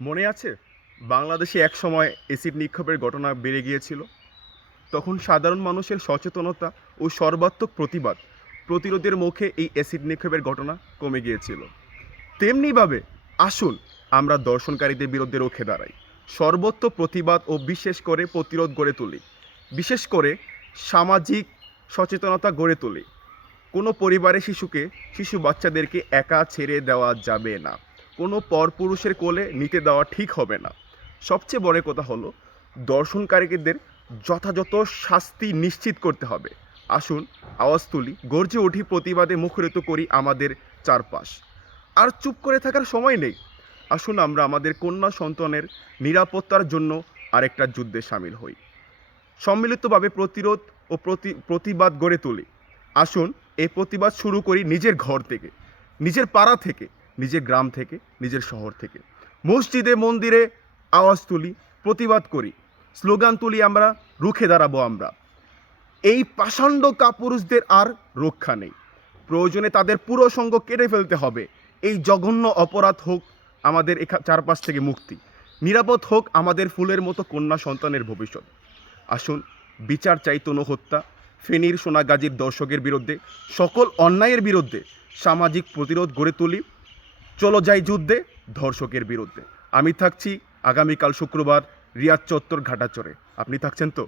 মনে আছে বাংলাদেশে এক সময় এসিড নিক্ষেপের ঘটনা বেড়ে গিয়েছিল। তখন সাধারণ মানুষের সচেতনতা ও সর্বাত্মক প্রতিরোধের মুখে এই অ্যাসিড নিক্ষেপের ঘটনা কমে গিয়েছিল। তেমনিভাবে আসুন আমরা দর্শনকারীদের বিরুদ্ধে রুখে দাঁড়াই, সর্বত্র প্রতিবাদ ও বিশেষ করে প্রতিরোধ গড়ে তুলি, বিশেষ করে সামাজিক সচেতনতা গড়ে তুলি। কোনো পরিবারে শিশু বাচ্চাদেরকে একা ছেড়ে দেওয়া যাবে না, কোনো পরপুরুষের কোলে নিতে দেওয়া ঠিক হবে না। সবচেয়ে বড় কথা হলো দর্শনকারীদের যথাযথ শাস্তি নিশ্চিত করতে হবে। আসুন আওয়াজ তুলি, গর্জে উঠি, প্রতিবাদে মুখরিত করি আমাদের চারপাশ। আর চুপ করে থাকার সময় নেই। আসুন আমরা আমাদের কন্যা সন্তানের নিরাপত্তার জন্য আরেকটা যুদ্ধে সামিল হই, সম্মিলিতভাবে প্রতিরোধ ও প্রতিবাদ গড়ে তুলি। আসুন এই প্রতিবাদ শুরু করি নিজের ঘর থেকে, নিজের পাড়া থেকে, নিজের গ্রাম থেকে, নিজের শহর থেকে। মসজিদে মন্দিরে আওয়াজ তুলি, প্রতিবাদ করি, স্লোগান তুলি, আমরা রুখে দাঁড়াবো। আমরা এই পাষণ্ড কাপুরুষদের আর রক্ষা নেই। প্রয়োজনে তাদের পুরো সঙ্গ কেটে ফেলতে হবে। এই জঘন্য অপরাধ হোক আমাদের চারপাশ থেকে মুক্তি, নিরাপদ হোক আমাদের ফুলের মতো কন্যা সন্তানের ভবিষ্যৎ। আসুন বিচার চাই তনু হত্যা, ফেনীর সোনাগাজীর দর্শকের বিরুদ্ধে, সকল অন্যায়ের বিরুদ্ধে সামাজিক প্রতিরোধ গড়ে তুলি। চলো যাই যুদ্ধে ধর্ষকের বিরুদ্ধে। আমি থাকছি আগামীকাল শুক্রবার রিয়াদ চত্বর ঘাটাচরে। আপনি থাকছেন তো?